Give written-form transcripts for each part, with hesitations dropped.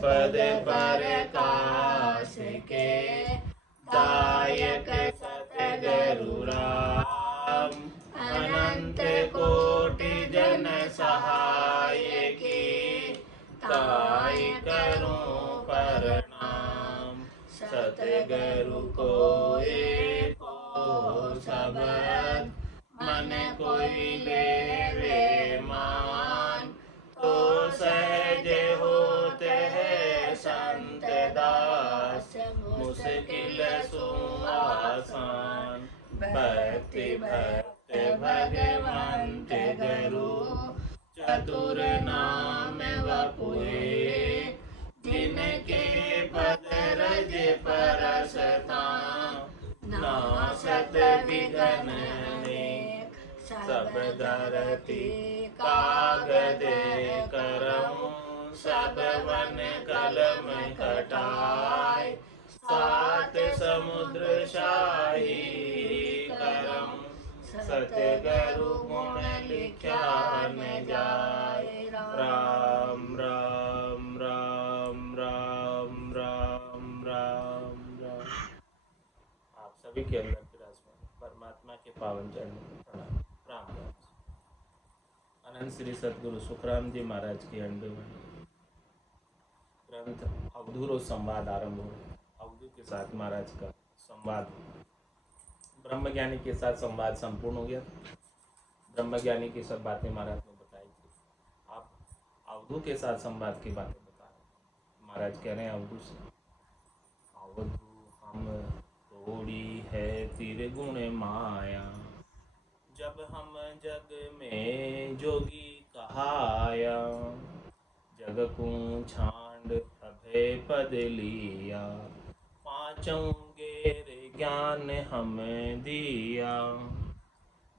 पद प्रकाश के दायक सतगुरु राम। अनंत कोटि जन सहाय की ताई करूं प्रणाम। सतगुरु को एको शब्द मन कोई ले मान। तो सहज होते हैं संत दास मुश्किल सु आसान। भक्ति भक्त भगवंत गुरु चतुर नाम वपुए। जिनके पद रज परसता नासत विघ्न अनेक। सब धरती कागद करऊं सब वन कलम कटाए। सात समुद्र शाही करऊं सतगुरु गुण लिख्या न जाए। राम राम राम राम राम राम राम। आप सभी के अंदर विराजमान परमात्मा के पावन चरणों में प्रणाम। राम राम। अनंत श्री सतगुरु सुखराम जी महाराज की अंडवाणी ग्रंथ अवधूत संवाद आरंभ हो। अवधूत के साथ महाराज का संवाद, ब्रह्मज्ञानी के साथ संवाद संपूर्ण हो गया। ब्रह्मज्ञानी की सब बातें महाराज ने बताई थी। आप अवधूत के साथ संवाद की बातें बता रहे। महाराज कह रहे हैं अवधूत से, अवधूत हम तोड़ी है त्रिगुण माया। जब हम जग में जोगी कहाया। जग को छांड अभय पद लिया। पांचों गेर ज्ञान हम दिया।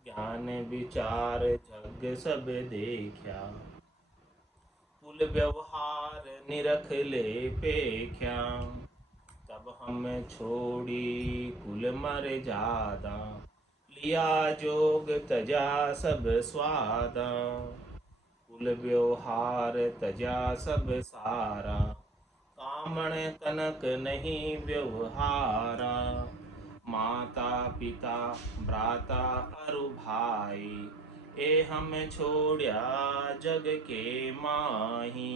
ज्ञान विचार जग सब देखा। कुल व्यवहार निरख ले पेख्या। तब हम छोड़ी कुल मर्यादा। लिया जोग तजा सब स्वादा। कुल व्यवहार तजा सब सारा। कामण कनक नहीं व्यवहारा। माता पिता भ्राता अरु भाई। ए हम छोड़या जग के माही।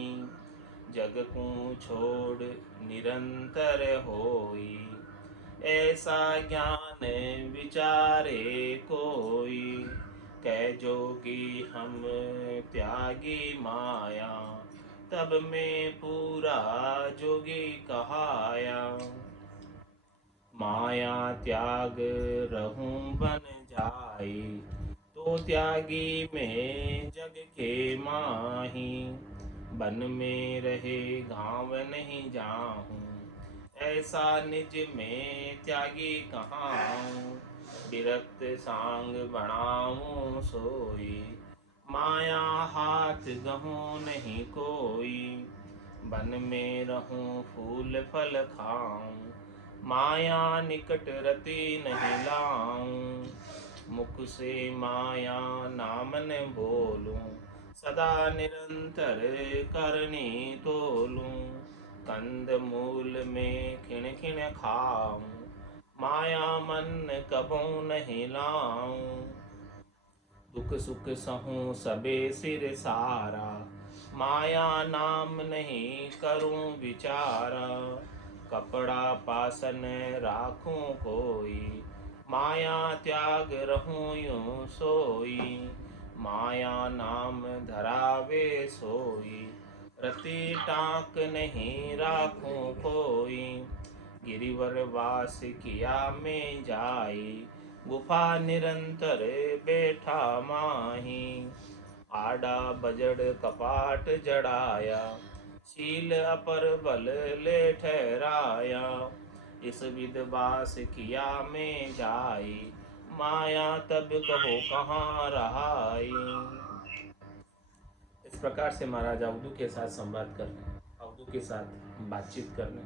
जग को छोड़ निरंतर होई। ऐसा ज्ञान विचारे कोई। कह जोगी हम त्यागी माया। तब मैं पूरा जोगी कहाया। माया त्याग रहूं बन जाई। तो त्यागी में जग के माही। बन में रहे गाँव नहीं जाऊं। ऐसा निज में त्यागी कहाऊं। विरक्त सांग बनाऊं सोई। माया हाथ गहूं नहीं कोई। बन में रहूं फूल फल खाऊं। माया निकट रति नहीं लाऊं। मुख से माया नाम न बोलूं। सदा निरंतर करनी तोलूं। कंद मूल में खिण खिण खाऊं। माया मन कबहू नहीं लाऊं। दुख सुख सहूं सबे सिर सारा। माया नाम नहीं करूं विचारा। कपड़ा पासन राखूं कोई। माया त्याग रहूं यूं सोई। माया नाम धरावे सोई। रति टाक नहीं राखूं कोई। गिरिवर वास किया में जाई। गुफा निरंतर बैठा माही। आड़ा बजड़ कपाट जड़ाया। शील अपर बल ले ठहराया। इस विधवास किया में जाई। माया तब कहो कहाँ रहाई। इस प्रकार से महाराज अवधू के साथ संवाद करने, अवधू के साथ बातचीत करने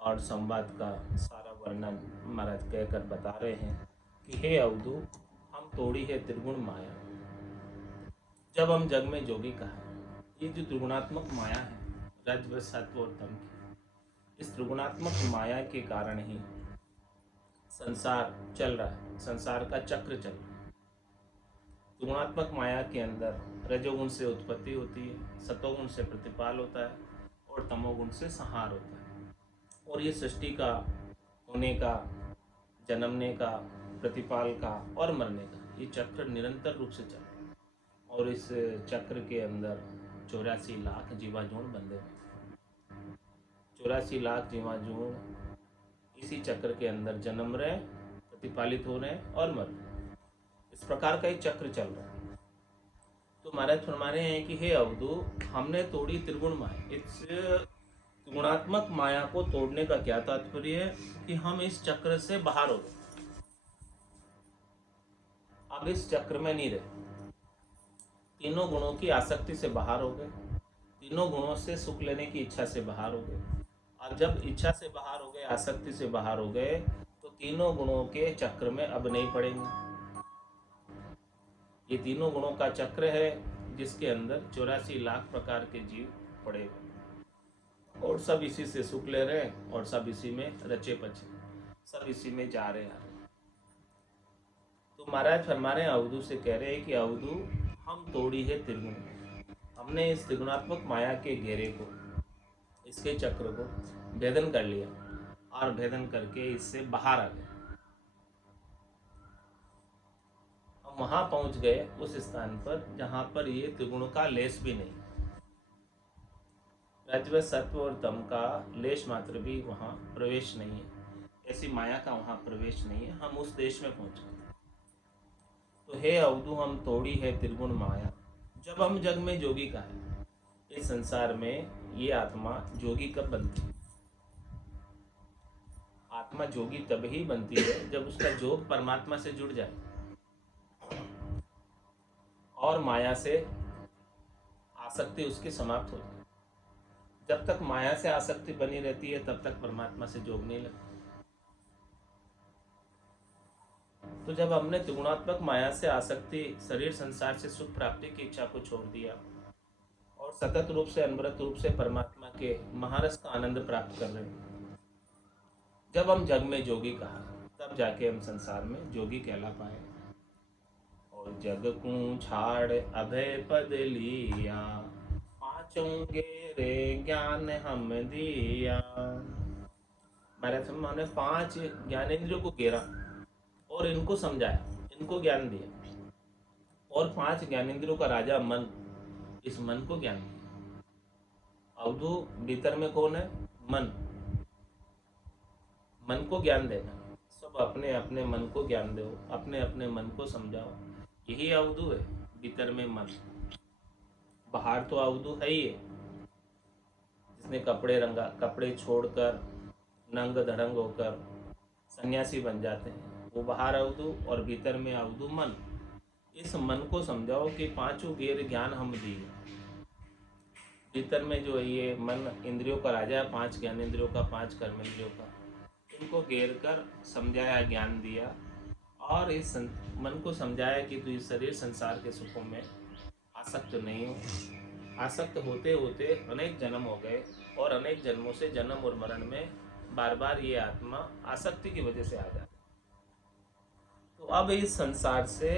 और संवाद का सारा वर्णन महाराज कहकर बता रहे हैं कि हे अवधू, हम तोड़ी है त्रिगुण माया। जब हम जग में जोगी कहा, ये जो त्रिगुणात्मक माया है, रज व सत्व और तम की, इस त्रिगुणात्मक माया के कारण ही संसार चल रहा है, संसार का चक्र चल रहा है। त्रिगुणात्मक माया के अंदर रजोगुण से उत्पत्ति होती है, सतोगुण से प्रतिपाल होता है और तमोगुण से संहार होता है। और ये सृष्टि का होने का, जन्मने का, प्रतिपाल का और मरने का ये चक्र निरंतर रूप से चल रहा है। और इस चक्र के अंदर 84 लाख जीवाणु बंधे हुए, 84 लाख जीवाणु इसी चक्र के अंदर जन्म रहे, प्रतिपालित हो रहे हैं और मर रहे हैं। इस प्रकार का एक चक्र चल रहा है। तो महाराज फरमा रहे हैं कि हे अवधू, हमने तोड़ी त्रिगुण माया। इस त्रिगुणात्मक माया को तोड़ने का क्या तात्पर्य है कि हम इस चक्र से बाहर हो गए, अब इस चक्र में नहीं रहे, तीनों गुणों की आसक्ति से बाहर हो गए, तीनों गुणों से सुख लेने की इच्छा से बाहर हो गए। और जब इच्छा से बाहर हो गए, आसक्ति से बाहर हो गए, तो तीनों गुणों के चक्र में अब नहीं पड़ेंगे। ये तीनों गुणों का चक्र है जिसके अंदर 84 लाख प्रकार के जीव पड़े हुए और सब इसी से सुख ले रहे हैं और सब इसी में रचे पचे, सब इसी में जा रहे हैं। तो महाराज फरमा रहे हैं, अवधू से कह रहे हैं कि अवधू, हम तोड़ी है त्रिगुण, हमने इस त्रिगुणात्मक माया के घेरे को, इसके चक्र को भेदन कर लिया और भेदन करके इससे बाहर आ गए। हम वहां पहुंच गए उस स्थान पर जहां पर ये त्रिगुण का लेश भी नहीं, रजव सत्व और तम का लेश मात्र भी वहां प्रवेश नहीं है, ऐसी माया का वहां प्रवेश नहीं है। हम उस देश में पहुंच गए। तो हे अवधू, हम तोड़ी है त्रिगुण माया, जब हम जग में जोगी का है। इस संसार में ये आत्मा जोगी कब बनती है? आत्मा जोगी तब ही बनती है जब उसका जोग परमात्मा से जुड़ जाए और माया से आसक्ति उसकी समाप्त हो जाए। जब तक माया से आसक्ति बनी रहती है तब तक परमात्मा से जोग नहीं लगता। तो जब हमने त्रिगुणात्मक माया से आसक्ति, शरीर संसार से सुख प्राप्ति की इच्छा को छोड़ दिया और सतत रूप से, अनवरत रूप से परमात्मा के महारस का आनंद प्राप्त कर रहे हैं, जब हम जग में जोगी कहा, तब जाके हम संसार में जोगी कहला पाए। और जग को छाड़ अभय पद लिया, पांचों गेरे ज्ञान हम दिया। मैराथन ने 5 ज्ञानेंद्रियों को घेरा और इनको समझाया, इनको ज्ञान दिया। और 5 ज्ञानेंद्रियों का राजा मन, इस मन को ज्ञान दिया। अवधू भीतर में कौन है? मन। मन को ज्ञान देना, सब अपने अपने मन को ज्ञान दो, अपने अपने मन को समझाओ, यही अवधू है। भीतर में मन, बाहर तो अवधू है ही है, जिसने कपड़े छोड़कर नंग धड़ंग होकर सन्यासी बन जाते हैं, वो बाहर अवधू और भीतर में अवधू मन। इस मन को समझाओ कि 5 गेर ज्ञान हम दिए। भीतर में जो ये मन इंद्रियों का राजा है, 5 ज्ञानेंद्रियों का, 5 कर्मेंद्रियों का, इनको घेर कर समझाया, ज्ञान दिया और इस मन को समझाया कि तू इस शरीर संसार के सुखों में आसक्त नहीं हो। आसक्त होते होते अनेक जन्म हो गए और अनेक जन्मों से, जन्म और मरण में बार बार ये आत्मा आसक्ति की वजह से आ जाती। तो अब इस संसार से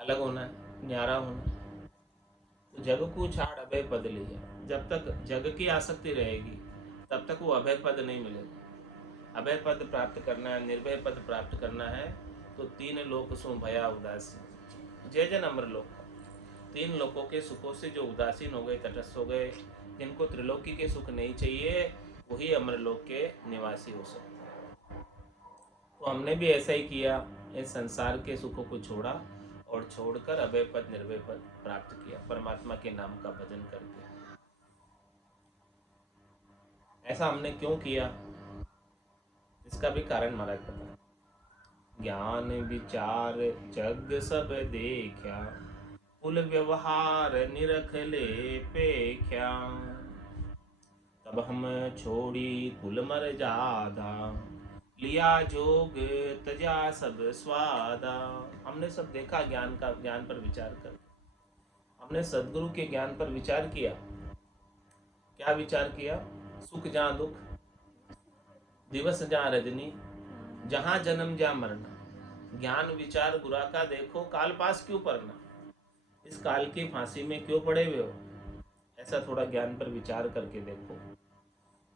अलग होना है, न्यारा होना है। तो जग को छाड़ अभय पद लिया। जब तक जग की आसक्ति रहेगी तब तक वो अभय पद नहीं मिलेगा। अभय पद प्राप्त करना है, निर्भय पद प्राप्त करना है, तो 3 लोक सो भया उदासी, जय जन अमर लोक। 3 लोकों के सुखों से जो उदासीन हो गए, तटस्थ हो गए, जिनको त्रिलोकी के सुख नहीं चाहिए, वही अमरलोक के निवासी हो सकते हैं। तो हमने भी ऐसा ही किया, इस संसार के सुखों को छोड़ा और छोड़कर अभय पद, निर्भय पद प्राप्त किया, परमात्मा के नाम का भजन करके। ऐसा हमने क्यों किया, इसका भी कारण महाराज पता है। ज्ञान विचार जग सब देखा, कुल व्यवहार निरख ले पेख्या। तब हम छोड़ी कुल मर जादा, लिया जोग तजा सब स्वादा। हमने सब देखा, ज्ञान पर विचार कर, हमने सदगुरु के ज्ञान पर विचार किया क्या विचार किया? सुख जहाँ दुख, दिवस जहाँ रजनी, जहाँ जन्म जहाँ मरना, ज्ञान विचार बुरा का देखो, काल पास क्यों पड़ना, इस काल की फांसी में क्यों पड़े हुए हो। ऐसा थोड़ा ज्ञान पर विचार करके देखो।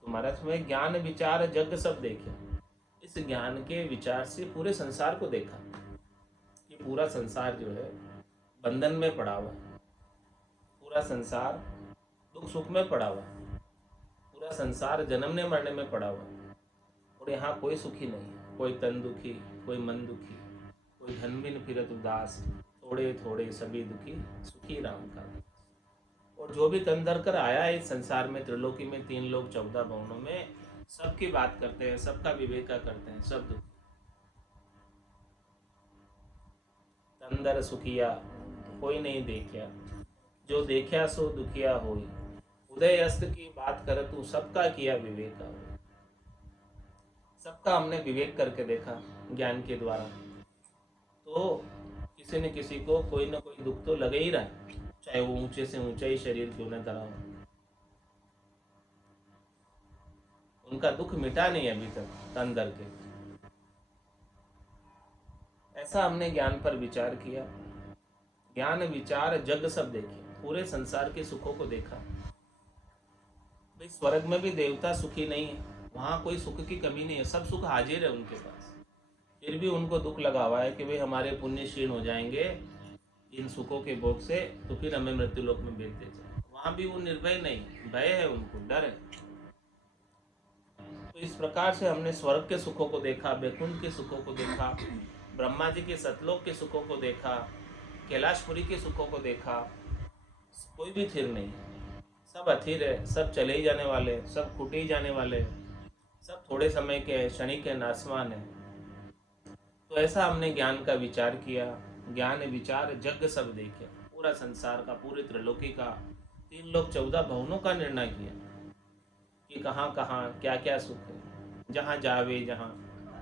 तुम्हारा तुम्हें ज्ञान विचार जग सब देखे, इस ज्ञान के विचार से पूरे संसार को देखा कि पूरा संसार जो है बंधन में पड़ा हुआ है, पूरा संसार दुख सुख में पड़ा हुआ है, पूरा संसार जन्मने मरने में पड़ा हुआ है, और यहाँ कोई सुखी नहीं है, कोई तन दुखी, कोई मन दुखी, कोई धन बिन फिरत उदास, थोड़े थोड़े सभी दुखी, सुखी राम का दास। और जो भी तन धर कर आया है इस संसार में, त्रिलोकी में, 3 लोक 14 भवनों में, सबकी बात करते हैं, सबका विवेका करते हैं, सब दुखी। तंदर सुखिया कोई नहीं देखिया, जो देखा सो दुखिया होई, उदय अस्त की बात कर तू, सबका किया विवेका होई। सबका हमने विवेक करके देखा ज्ञान के द्वारा, तो किसी न किसी को कोई ना कोई दुख तो लगे ही रहा है, चाहे वो ऊंचे से ऊंचा ही शरीर क्यों न धरा हो। उनका दुख मिटा नहीं अभी तक अंदर के। ऐसा हमने ज्ञान पर विचार किया, ज्ञान विचार जग सब देखे, पूरे संसार के सुखों को देखा। भाई स्वर्ग में भी देवता सुखी नहीं है, वहां कोई सुख की कमी नहीं है, सब सुख हाजिर है उनके पास, फिर भी उनको दुख लगा हुआ है कि भाई हमारे पुण्य क्षीण हो जाएंगे इन सुखों के भोग से, तो फिर हमें मृत्यु लोक में भेज दे जाए। वहां भी वो निर्भय नहीं, भय है उनको, डर है। तो इस प्रकार से हमने स्वर्ग के सुखों को देखा, बैकुंठ के सुखों को देखा, ब्रह्मा जी के सतलोक के सुखों को देखा, कैलाशपुरी के सुखों को देखा। कोई भी थिर नहीं, सब अथिर है, सब चले ही जाने वाले, सब फूटे ही जाने वाले, सब थोड़े समय के क्षणिक है, नासवान है। तो ऐसा हमने ज्ञान का विचार किया, ज्ञान विचार जग सब देखे, पूरा संसार का, पूरे त्रिलोकी का, 3 लोक 14 भवनों का निर्णय किया कि कहाँ कहाँ क्या क्या सुख है, जहाँ जावे जहाँ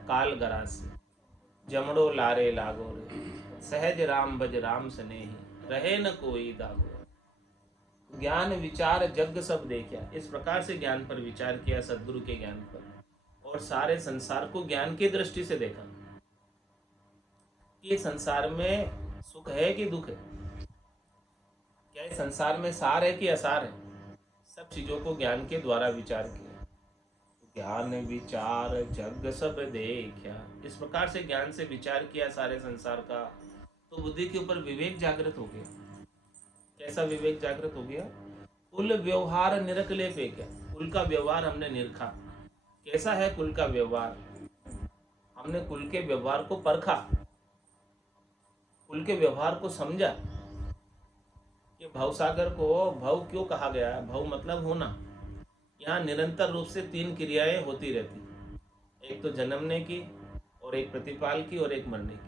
काल गरासी, जमड़ो लारे लागो रे, सहज राम बज राम स्नेही, रहे न कोई दागो। ज्ञान विचार जग सब देखा, इस प्रकार से ज्ञान पर विचार किया, सद्गुरु के ज्ञान पर, और सारे संसार को ज्ञान की दृष्टि से देखा कि संसार में सुख है कि दुख है, क्या इस संसार में सार है कि असार है। सब चीजों को ज्ञान के द्वारा विचार किया। ज्ञान विचार जग सब देखा, इस प्रकार से ज्ञान से विचार किया सारे संसार का, तो बुद्धि के ऊपर विवेक जागृत हो गया। कैसा विवेक जागृत हो गया? कुल व्यवहार निरख ले पे, क्या कुल का व्यवहार हमने निरखा, कैसा है कुल का व्यवहार, हमने कुल के व्यवहार को परखा, कुल के व्यवहार को समझा। ये भवसागर को भव क्यों कहा गया है? भव मतलब होना। यहाँ निरंतर रूप से 3 क्रियाएं होती रहती, एक तो जन्मने की, और एक प्रतिपाल की, और एक मरने की।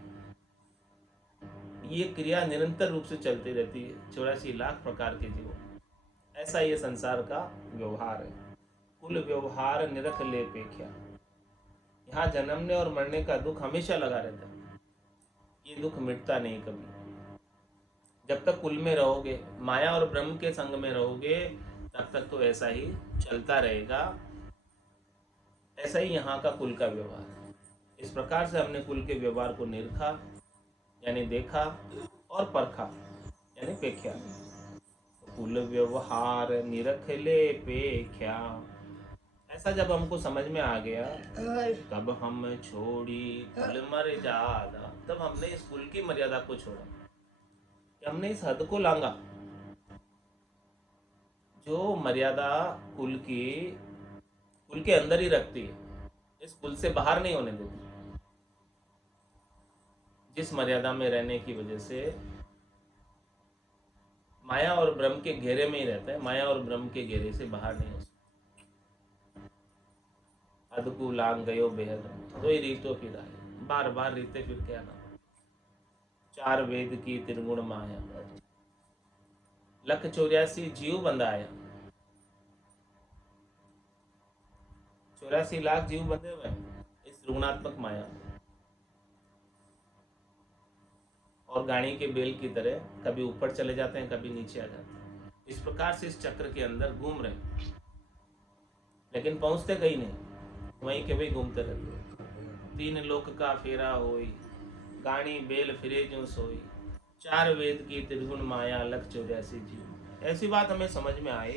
ये क्रिया निरंतर रूप से चलती रहती है, 84 लाख प्रकार के जीवों। ऐसा ये संसार का व्यवहार है। कुल व्यवहार निरख ले पेख्या, यहाँ जन्मने और मरने का दुख हमेशा लगा रहता है, ये दुख मिटता नहीं कभी। जब तक कुल में रहोगे, माया और ब्रह्म के संग में रहोगे, तब तक तो ऐसा ही चलता रहेगा। ऐसा ही यहाँ का कुल का व्यवहार है। इस प्रकार से हमने कुल के व्यवहार को निरखा, यानी देखा, और परखा, यानी पेख्या। कुल व्यवहार निरख ले पेख्या, ऐसा जब हमको समझ में आ गया, तब हम छोड़ी कुल मर्यादा, तब हमने इस कुल की मर्यादा को छोड़ा, कि हमने इस हद को लांगा जो मर्यादा कुल के अंदर ही रखती है, इस कुल से बाहर नहीं होने देती, जिस मर्यादा में रहने की वजह से माया और ब्रह्म के घेरे में ही रहता है, माया और ब्रह्म के घेरे से बाहर नहीं हो सकता। हद को लांग गयो बेहद, तो ही रीतो फिर आए, बार बार रीते फिर क्या ना, 4 वेद की त्रिगुण माया, 184 जीव बंधाया, 84 लाख जीव बंधे हुए हैं इस त्रिगुणात्मक माया, और गाड़ी के बेल की तरह कभी ऊपर चले जाते हैं, कभी नीचे आ जाते हैं। इस प्रकार से इस चक्र के अंदर घूम रहे हैं। लेकिन पहुँचते कहीं नहीं, वहीं के वहीं घूमते रहते। तीन लोक का फेरा होई, गाणी बेल फिरे जो सोई, चार वेद की त्रिगुण माया लख 84 जीव। ऐसी बात हमें समझ में आई,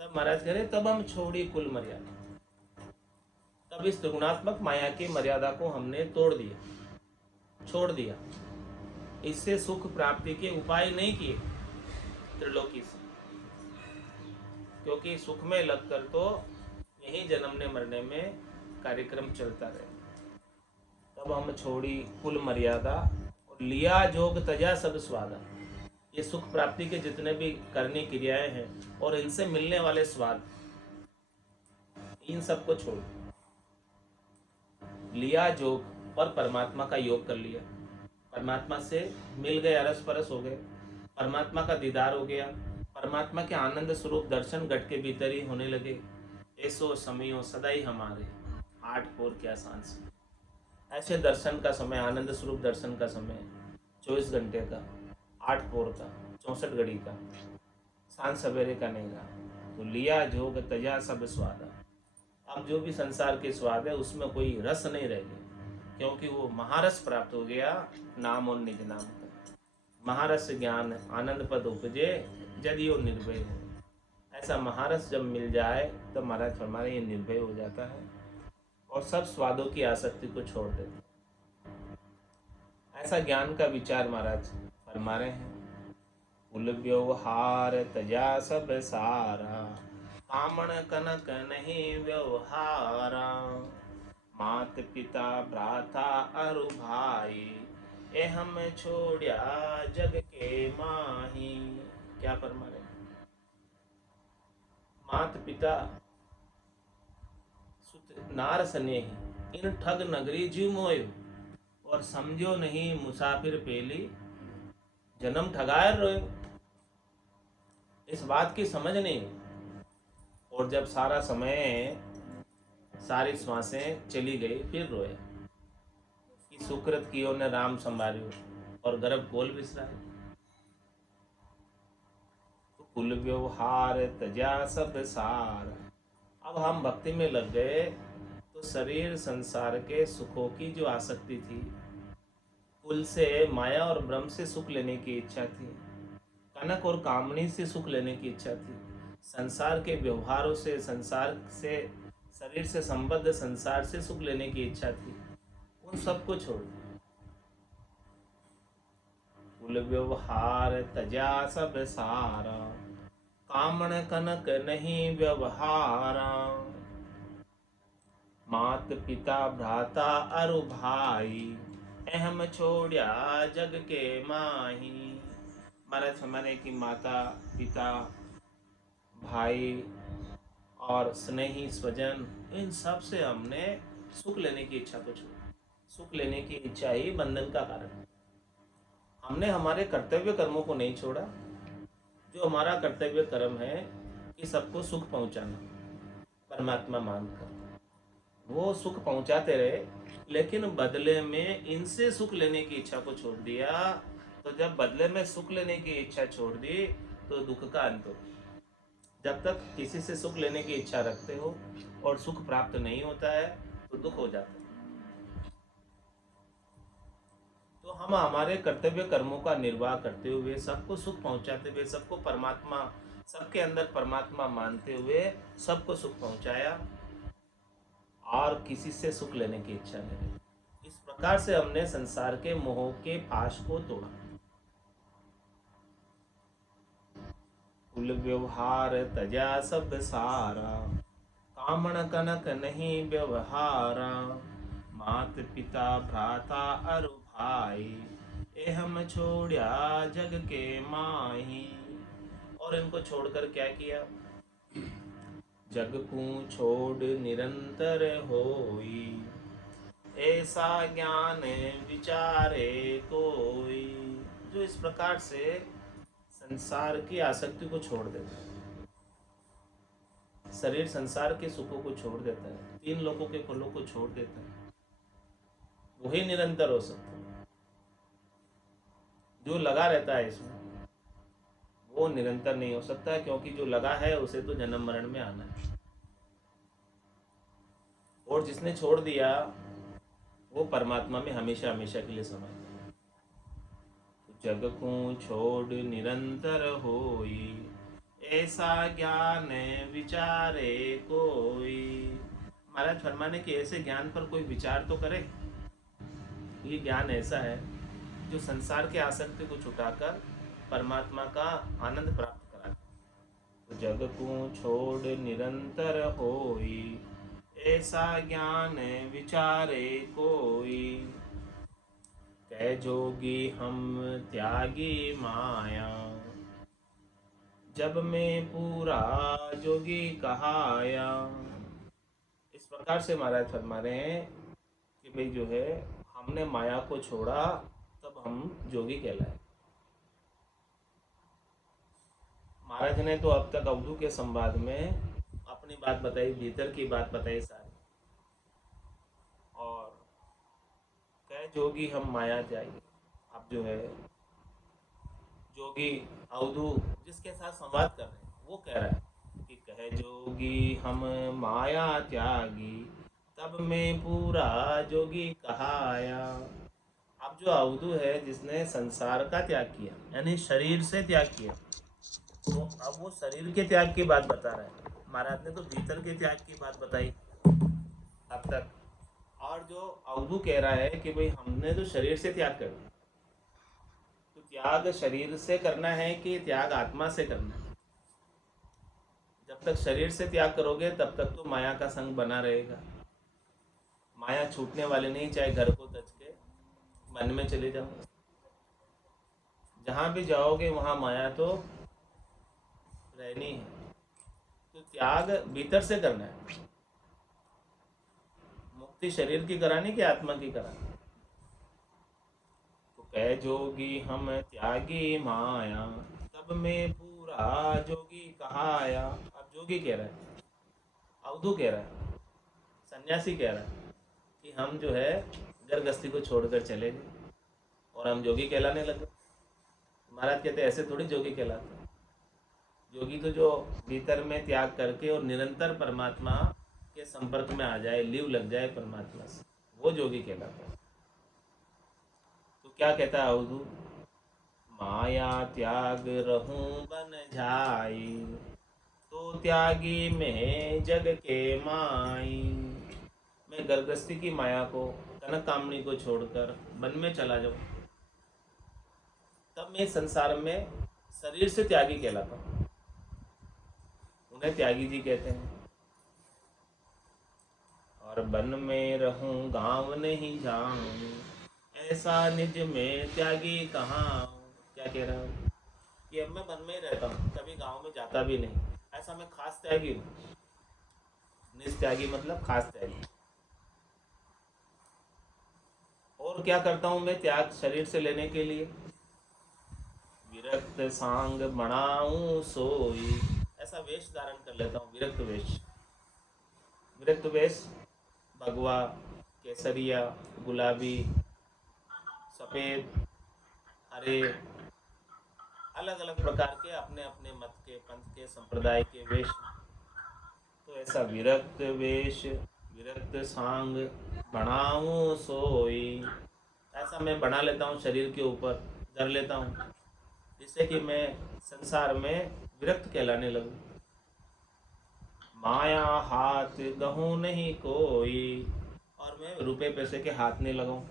तब महाराज कह रहे तब हम छोड़ी कुल मर्यादा। तब इस त्रिगुणात्मक माया की मर्यादा को हमने तोड़ दिया, छोड़ दिया। इससे सुख प्राप्ति के उपाय नहीं किए त्रिलोकी से, क्योंकि सुख में लगकर तो यही जन्मने मरने में कार्यक्रम चलता रहे। तब हम छोड़ी कुल मर्यादा और लिया जोग तजा सब स्वादा। ये सुख प्राप्ति के जितने भी करनी क्रियाएं हैं और इनसे मिलने वाले स्वाद, इन सबको छोड़ लिया जोग और परमात्मा का योग कर लिया। परमात्मा से मिल गए, अरस परस हो गए, परमात्मा का दीदार हो गया, परमात्मा के आनंद स्वरूप दर्शन घट के भीतर ही होने लगे। ऐसो समयो सदाई हमारे, आठ पोर क्या सांस। ऐसे दर्शन का समय, आनंद स्वरूप दर्शन का समय 24 घंटे का, 8 पोर का, 64 घड़ी का, सांझ सवेरे का नहीं रहा। तो लिया जोग तजा सब स्वादा। अब जो भी संसार के स्वाद है उसमें कोई रस नहीं रह गया, क्योंकि वो महारस प्राप्त हो गया नाम और निज नाम का। महारस ज्ञान आनंद पद उपजे जदियो निर्भय हो। ऐसा महारस जब मिल जाए तब महाराज फरमा रहे ये निर्भय हो जाता है और सब स्वादों की आसक्ति को छोड़ देते। ऐसा ज्ञान का विचार महाराज फरमा रहे हैं। कुल व्यवहार तजा सब सारा, कामण कनक नहीं व्यवहारा, मात पिता भ्राता अरु भाई, ए हम छोड़िया जग के माही। क्या फरमा रहे? मात पिता सुत नार स्नेही, इन ठग नगरी जीव मोयो, और समझो नहीं मुसाफिर पेली, जन्म ठगाए रोयो। इस बात की समझ नहीं, और जब सारा समय, सारी श्वासें चली गई, फिर रोया कि सुकृत कियो ने राम संभारियो और गर्भ बोल बिसराए। तो कुल व्यवहार तजा सब सार। अब हम भक्ति में लग गए तो शरीर संसार के सुखों की जो आसक्ति थी, कुल से माया और ब्रह्म से सुख लेने की इच्छा थी, कनक और कामनी से सुख लेने की इच्छा थी, संसार के व्यवहारों से, संसार से, शरीर से संबद्ध संसार से सुख लेने की इच्छा थी, उन सबको छोड़ दिया। कुल व्यवहार तजा सब सारा, कामण कनक नहीं व्यवहारा, मात पिता भ्राता अरु भाई, अहम छोड़िया जग के माही। महाराज हमारे की माता पिता भाई और स्नेही स्वजन, इन सब से हमने सुख लेने की इच्छा को छोड़ा। सुख लेने की इच्छा ही बंधन का कारण है। हमने हमारे कर्तव्य कर्मों को नहीं छोड़ा। जो हमारा कर्तव्य कर्म है कि सबको सुख पहुंचाना, परमात्मा मानकर वो सुख पहुंचाते रहे, लेकिन बदले में इनसे सुख लेने की इच्छा को छोड़ दिया। तो जब बदले में सुख लेने की इच्छा छोड़ दी तो दुख का अंत हो। जब तक किसी से सुख लेने की इच्छा रखते हो और सुख प्राप्त नहीं होता है तो दुख हो जाता है। तो हम हमारे कर्तव्य कर्मों का निर्वाह करते हुए, सबको सुख पहुंचाते हुए, सबको परमात्मा, सबके अंदर परमात्मा मानते हुए सबको सुख पहुंचाया और किसी से सुख लेने की इच्छा नहीं। इस प्रकार से हमने संसार के मोह के पाश को तोड़ा। कुल व्यवहार तजा सब सारा, कामण कनक नहीं व्यवहारा, मात पिता भ्राता अरु भाई, ए हम छोड़िया जग के माही। और इनको छोड़कर क्या किया? जग को छोड़ निरंतर होई, ऐसा ज्ञान विचारे कोई। जो इस प्रकार से संसार की आसक्ति को छोड़ देता है, शरीर संसार के सुखों को छोड़ देता है, तीन लोगों के फलों को छोड़ देता है, वही निरंतर हो सकता है। जो लगा रहता है इसमें वो निरंतर नहीं हो सकता है, क्योंकि जो लगा है उसे तो जन्म मरण में आना है। और जिसने छोड़ दिया वो परमात्मा में हमेशा हमेशा के लिए समाये। जग को छोड़ निरंतर होई, ऐसा ज्ञान विचारे कोई। महाराज फरमाने कि ऐसे ज्ञान पर कोई विचार तो करे। ये ज्ञान ऐसा है जो संसार के आसक्ति को छुटाकर परमात्मा का आनंद प्राप्त करा। तो जग को छोड़ निरंतर होई, ऐसा ज्ञान विचारे कोई। कह जोगी हम त्यागी माया, जब मैं पूरा जोगी कहाया। इस प्रकार से महाराज फरमा रहे हैं कि भाई जो है हमने माया को छोड़ा तब हम जोगी कहलाए। महाराज ने तो अब तक अवधू के संवाद में अपनी बात बताई, भीतर की बात बताई सारी, और कह जोगी हम माया त्यागी। अब जो है जोगी अवधू जिसके साथ संवाद कर रहे हैं वो कह रहा है कि कह जोगी हम माया त्यागी, तब मैं पूरा जोगी कहाया। अब जो अवधू है जिसने संसार का त्याग किया यानी शरीर से त्याग किया, तो अब वो शरीर के त्याग की बात बता रहा है। महाराज ने तो भीतर के त्याग की बात बताई अब तक, और जो अवधू कह रहा है कि भाई हमने तो शरीर से त्याग कर दिया। तो त्याग शरीर से करना है कि त्याग आत्मा से करना है? जब तक शरीर से त्याग करोगे तब तक तो माया का संग बना रहेगा। माया छूटने वाली नहीं, चाहे घर को तज के मन में चले जाओ, जहाँ भी जाओगे वहाँ माया तो रहनी है। तो त्याग भीतर से करना है। मुक्ति शरीर की करानी कि आत्मा की करानी? तो कह जोगी हम त्यागी माया, तब मैं पूरा जोगी कहाया। अब जोगी कह रहा है, अवधू कह रहा है, सन्यासी कह रहा है कि हम जो है घर गृहस्थी को छोड़कर चले गए और हम जोगी कहलाने लगे। महाराज कहते ऐसे थोड़ी जोगी कहलाते। योगी तो जो भीतर में त्याग करके और निरंतर परमात्मा के संपर्क में आ जाए, लीव लग जाए परमात्मा से, वो जोगी कहलाता है। तो क्या कहता है अवधू? माया त्याग रहूं बन जाई, तो त्यागी में जग के माई। मैं गर्भस्थी की माया को, कनक कामनी को छोड़कर वन में चला जाऊं, तब मैं संसार में शरीर से त्यागी कहलाता हूं। उन्हें त्यागी जी कहते हैं। और वन में रहूं गांव नहीं जाऊं, ऐसा निज में त्यागी कहाँ। क्या कह रहा हूँ कि अब मैं वन में ही रहता हूँ, कभी गांव में जाता भी नहीं, ऐसा मैं खास त्यागी हूँ। निज त्यागी मतलब खास त्यागी। और क्या करता हूँ मैं त्याग शरीर से लेने के लिए? विरक्त सांग बनाऊं सोई, ऐसा वेश धारण कर लेता हूँ, विरक्त वेश। विरक्त वेश भगवा, केसरिया, गुलाबी, सफ़ेद, हरे, अलग अलग प्रकार के अपने अपने मत के, पंथ के, संप्रदाय के वेश। तो ऐसा विरक्त वेश, विरक्त सांग बनाऊं सोई, ऐसा मैं बना लेता हूँ, शरीर के ऊपर धर लेता हूँ, जिससे कि मैं संसार में विरक्त कहलाने लगूं। माया हाथ गहूँ नहीं कोई, और मैं रुपए पैसे के हाथ नहीं लगाऊं,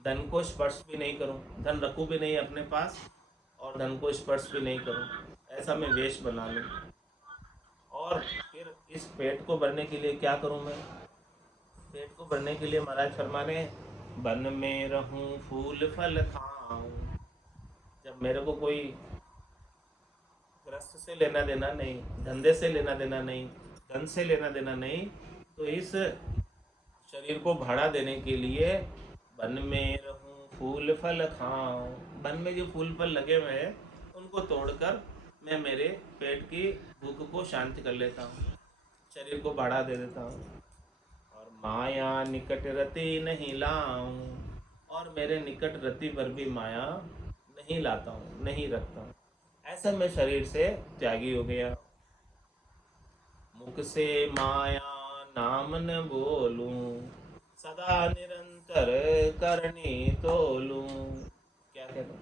धन को स्पर्श भी नहीं करूं, धन रखूं भी नहीं अपने पास और धन को स्पर्श भी नहीं करूं, ऐसा मैं वेश बना लूं। और फिर इस पेट को भरने के लिए क्या करूं मैं? पेट को भरने के लिए महाराज फरमाने, वन में रहूं फूल फल खाऊं। जब मेरे को कोई ग्रस्त से लेना देना नहीं, धंधे से लेना देना नहीं, धन से लेना देना नहीं, तो इस शरीर को भाड़ा देने के लिए वन में रहूं फूल फल खाऊं। वन में जो फूल फल लगे हुए हैं उनको तोड़कर मैं मेरे पेट की भूख को शांत कर लेता हूँ, शरीर को भाड़ा दे देता हूँ। और माया निकट रति नहीं लाऊं, और मेरे निकट रति पर भी माया नहीं लाता हूँ, नहीं रखता हूँ। ऐसा मैं शरीर से त्यागी हो गया। मुख से माया नाम न बोलूं, सदा निरंतर करनी तोलूं। क्या कहता हूँ,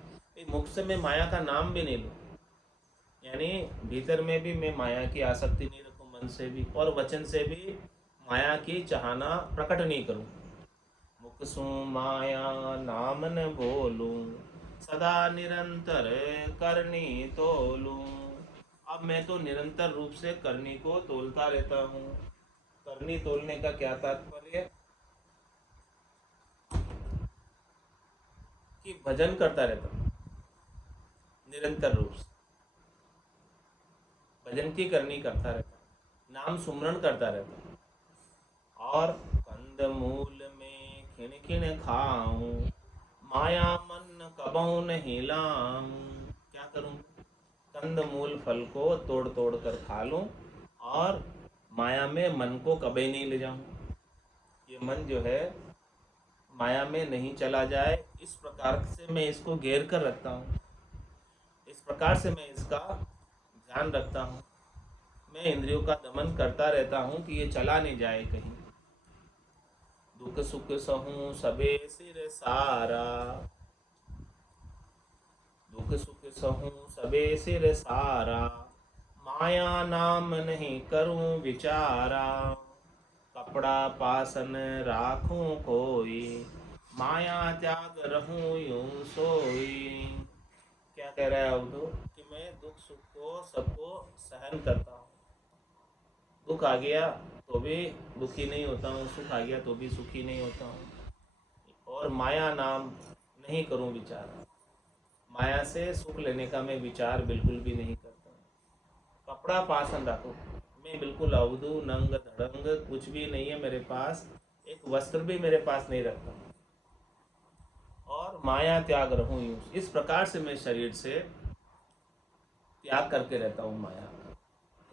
मुख से मैं माया का नाम भी नहीं लूं, यानी भीतर में भी मैं माया की आसक्ति नहीं रखूं, मन से भी और वचन से भी माया की चाहना प्रकट नहीं करूं। मुख सु माया नाम न बोलूं, सदा निरंतर करनी तोलूं। अब मैं तो निरंतर रूप से करनी को तोलता रहता हूँ। करनी तोलने का क्या तात्पर्य, कि भजन करता रहता हूँ निरंतर रूप से, भजन की करनी करता रहता हूँ, नाम सुमरण करता रहता हूँ। और कंद मूल में खिन खिन खाऊं, माया मन कबहू नहीं लाऊं। क्या करूं, कंद मूल फल को तोड़ तोड़ कर खा लूं और माया में मन को कभी नहीं ले जाऊं। ये मन जो है माया में नहीं चला जाए, इस प्रकार से मैं इसको घेर कर रखता हूँ, इस प्रकार से मैं इसका ध्यान रखता हूँ। मैं इंद्रियों का दमन करता रहता हूँ कि ये चला नहीं जाए कहीं। दुख सुख सहूं सबे सिर सारा, दुख सुख सहूं सबे सिर सारा, माया नाम नहीं करूं विचारा। कपड़ा पासन राखूं कोई, माया त्याग रहूं यूं सोई। क्या कह रहा है अवधू, कि मैं दुख सुख को सबको सहन करता हूँ। दुख आ गया तो भी दुखी नहीं होता हूँ, सुख आ गया तो भी सुखी नहीं होता हूँ। और माया नाम नहीं करूँ विचार, माया से सुख लेने का मैं विचार बिल्कुल भी नहीं करता हूँ। कपड़ा पासन रखो, मैं बिल्कुल अवधू नंग धड़ंग कुछ भी नहीं है मेरे पास, एक वस्त्र भी मेरे पास नहीं रखता हूँ। और माया त्याग रहूं यूं, इस प्रकार से मैं शरीर से त्याग करके रहता हूँ माया का।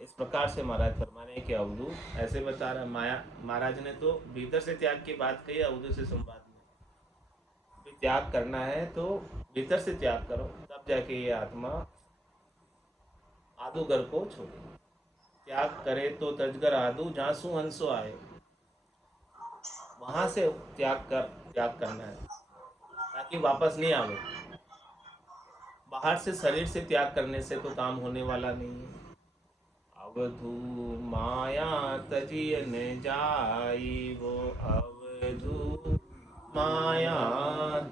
इस प्रकार से महाराज फरमा रहे हैं कि अवधू ऐसे बता रहा, माया महाराज ने तो भीतर से त्याग की बात कही, अवधू से संवाद में भी त्याग करना है तो भीतर से त्याग करो, तब जाके ये आत्मा आदुगर को छोड़े। त्याग करे तो तजगर आदू, झांसू हंसो आए, वहां से त्याग करना है ताकि वापस नहीं आवे। बाहर से शरीर से त्याग करने से तो काम होने वाला नहीं है। अवधू माया तजिय न जाई, वो अवधू माया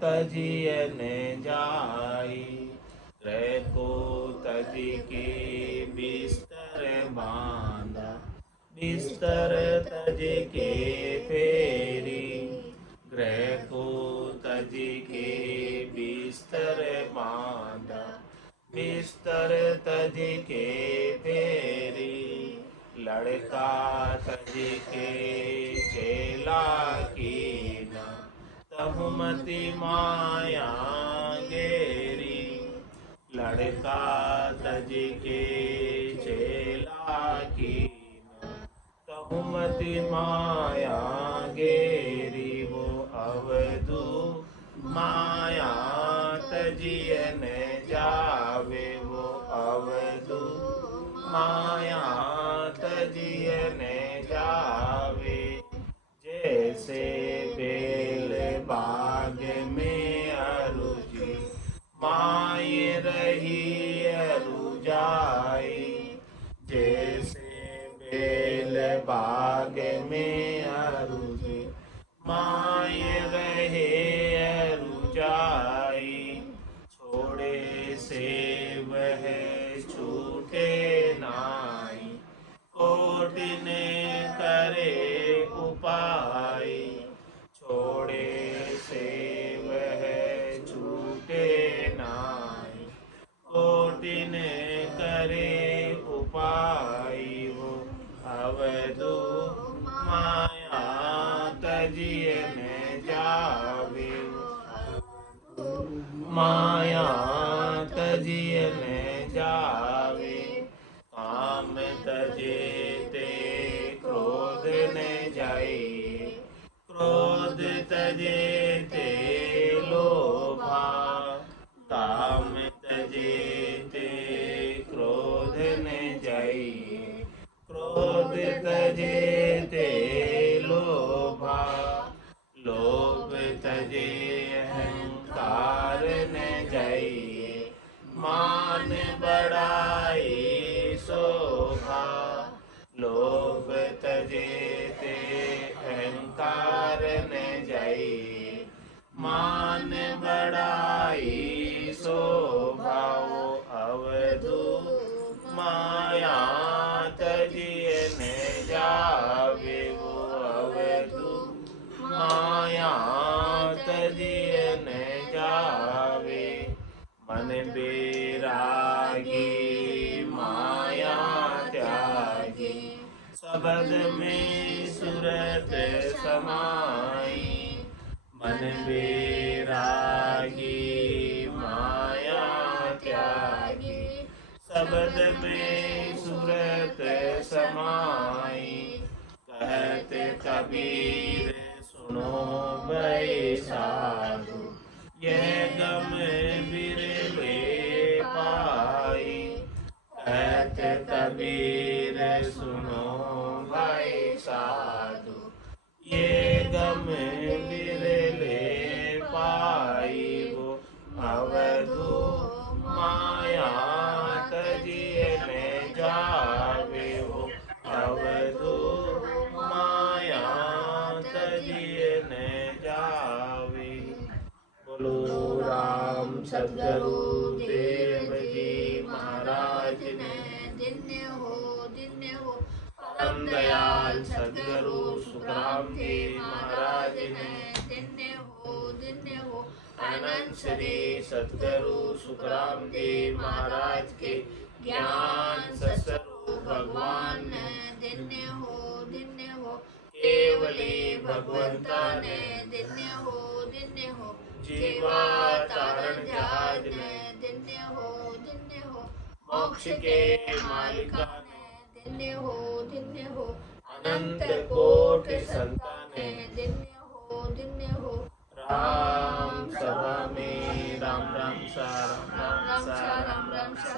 तजिय न जाई। ग्रह को तज के बिस्तर बांधा, बिस्तर तज के फेरी। ग्रह को तज के बिस्तर बांधा, बिस्तर तज के फेरी। लड़का तज के चेला कीना, तहुमति माया गेरी। लड़का तज के चेला कीना, तहुमति माया गेरी। वो अवधू माया तजिय न जावे, वो अवधू माया तजिय न जावे। जैसे बेल बाग में अरुझी, माय रही अरुझाई। जैसे बेल बाग में अरुझी, माय रहे अरुझाई। छोड़े से वह छूटे नाई, कोटिन करे उपाय। छोड़े से वह छूटे नाई, कोटिन करे उपाय। वो अवधू माया तजिय न जावे, माया तजिय न जावे। काम तजे ते क्रोध न जाए, क्रोध तजे ते लोभा। काम तजे ते क्रोध न जाए, क्रोध तजे ते माया तजिए न जावे। मन बैरागी माया त्यागे। सबद में सूरत समाई। मन बैरागी माया त्यागे। सबद में सूरत समाई। कहत कबीर सुनो भाई साधु। यह गम बिरले पाई। कहत कबीर सुनो भाई साधु। ये गम बिरले पाई। वो अवधू माया तजिए न जावे। वो अवधू माया तजिए न जावे। बोलो राम सद्गुरु देव जी महाराज ने। धन्य हो परम दयाल सद्गुरु सुखराम जी महाराज ने। धन्य हो अनंत श्री सद्गुरु सुखराम जी महाराज के ज्ञान सत्स्वरूप भगवान ने। धन्य हो केवली भगवंता ने। धन्य हो जीवा तारण जहाज ने। धन्य हो मोक्ष के मालिका ने। धन्य हो अनंत कोटि संताने। धन्य हो राम सभा में राम राम सा राम राम सा राम राम सा